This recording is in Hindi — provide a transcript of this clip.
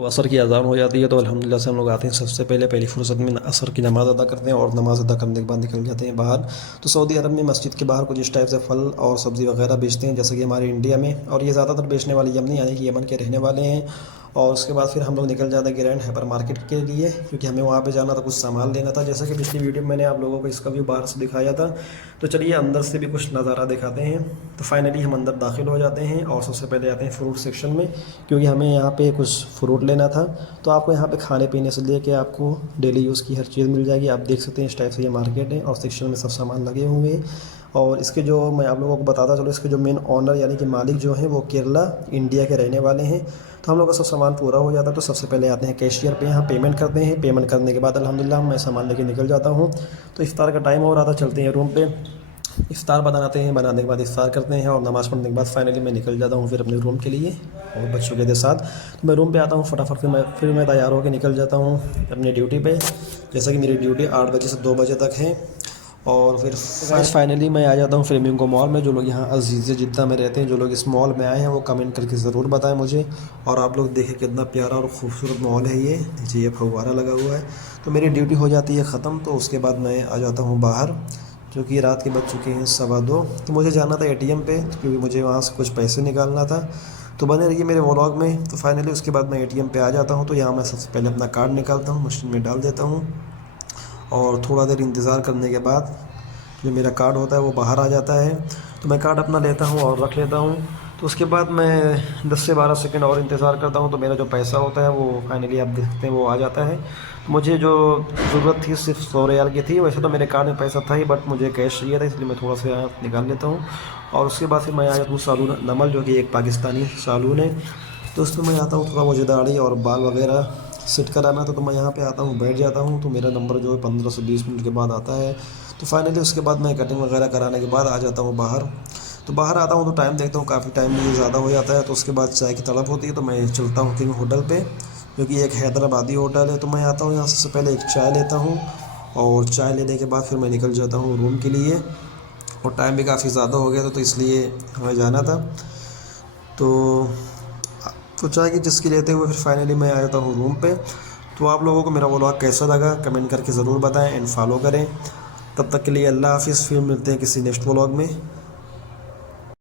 तो असर की अज़ान हो जाती है, तो अल्हम्दुलिल्लाह से हम लोग आते हैं सबसे पहले पहली फ़ुर्सत में असर की नमाज़ अदा करते हैं और नमाज़ अदा करने के बाद निकल जाते हैं बाहर। तो सऊदी अरब में मस्जिद के बाहर कुछ इस टाइप से फल और सब्ज़ी वगैरह बेचते हैं जैसे कि हमारे इंडिया में, और ये ज़्यादातर बेचने वाले यमनी यानी कि यमन के रहने वाले हैं। और उसके बाद फिर हम लोग निकल जाते हैं ग्रैंड हाइपर मार्केट के लिए, क्योंकि हमें वहाँ पे जाना था, कुछ सामान लेना था। जैसा कि पिछली वीडियो में मैंने आप लोगों को इसका व्यू बाहर से दिखाया था, तो चलिए अंदर से भी कुछ नज़ारा दिखाते हैं। तो फाइनली हम अंदर दाखिल हो जाते हैं और सबसे पहले आते हैं फ्रूट सेक्शन में, क्योंकि हमें यहाँ पे कुछ फ्रूट लेना था। तो आपको यहाँ पे खाने पीने से लेके आपको डेली यूज़ की हर चीज़ मिल जाएगी। आप देख सकते हैं इस टाइप से ये मार्केट है और सेक्शन में सब सामान लगे हुए हैं। और इसके जो मैं आप लोगों को बताता चलो, इसके जो मेन ओनर यानी कि मालिक जो हैं वो केरला इंडिया के रहने वाले हैं। तो हम लोग का सब सामान पूरा हो जाता है, तो सबसे पहले आते हैं कैशियर पे, यहाँ पेमेंट करते हैं। पेमेंट करने के बाद अल्हम्दुलिल्लाह मैं सामान लेके निकल जाता हूँ। तो इफ्तार का टाइम हो रहा था, चलते हैं रूम पे, इफ्तार बनाते हैं। बनाने के बाद इफ्तार करते हैं और नमाज़ पढ़ने के बाद फाइनली मैं निकल जाता हूँ फिर अपने रूम के लिए और बच्चों के साथ। तो मैं रूम पे आता हूँ फटाफट, फिर मैं तैयार होकर निकल जाता हूँ अपनी ड्यूटी पे। जैसा कि मेरी ड्यूटी 8 बजे से 2 बजे तक है। और फिर फाइनली मैं आ जाता हूँ फ्लेमिंगो मॉल में। जो लोग यहाँ अजीज़ जिद्दा में रहते हैं, जो लोग इस मॉल में आए हैं, वो कमेंट करके ज़रूर बताएं मुझे। और आप लोग देखें कितना प्यारा और ख़ूबसूरत मॉल है ये। नीचे ये फव्वारा लगा हुआ है। तो मेरी ड्यूटी हो जाती है ख़त्म, तो उसके बाद मैं आ जाता हूँ बाहर, जो कि रात के बज चुके हैं 2:15। तो मुझे जाना था एटीएम पे, क्योंकि मुझे वहाँ से कुछ पैसे निकालना था। तो बने रहिए मेरे व्लॉग में। तो फाइनली उसके बाद मैं एटीएम पे आ जाता हूँ। तो यहाँ मैं सबसे पहले अपना कार्ड निकालता हूँ, मशीन में डाल देता हूँ और थोड़ा देर इंतज़ार करने के बाद जो मेरा कार्ड होता है वो बाहर आ जाता है। तो मैं कार्ड अपना लेता हूँ और रख लेता हूँ। तो उसके बाद मैं 10 से 12 सेकंड और इंतज़ार करता हूँ, तो मेरा जो पैसा होता है वो फाइनली आप देखते हैं वो आ जाता है। तो मुझे जो ज़रूरत थी सिर्फ 100 रियाल की थी। वैसे तो मेरे कार्ड में पैसा था ही, बट मुझे कैश चाहिए था, इसलिए मैं थोड़ा सा निकाल लेता हूँ। और उसके बाद फिर मैं आ जाता हूँ सालून नमल, जो कि एक पाकिस्तानी सालून है। तो उसमें मैं आता हूँ, थोड़ा मुझे दाढ़ी और बाल वगैरह सेट कराना था। तो मैं यहाँ पे आता हूँ, बैठ जाता हूँ। तो मेरा नंबर जो है 15 से 20 मिनट के बाद आता है। तो फाइनली उसके बाद मैं कटिंग वगैरह कराने के बाद आ जाता हूँ बाहर। तो बाहर आता हूँ तो टाइम देखता हूँ, काफ़ी टाइम मुझे ज़्यादा हो जाता है। तो उसके बाद चाय की तड़प होती है, तो मैं चलता हूँ किंग होटल पे, जो कि एक हैदराबादी होटल है। तो मैं आता हूँ यहाँ, सबसे पहले एक चाय लेता हूँ और चाय लेने के बाद फिर मैं निकल जाता हूँ रूम के लिए। और टाइम भी काफ़ी ज़्यादा हो गया था, तो इसलिए हमें जाना था। तो चाय की चुस्की लेते हुए फिर फाइनली मैं आ जाता हूँ रूम पे। तो आप लोगों को मेरा व्लॉग कैसा लगा कमेंट करके ज़रूर बताएं एंड फॉलो करें। तब तक के लिए अल्लाह हाफ़िज़। फिर मिलते हैं किसी नेक्स्ट व्लॉग में।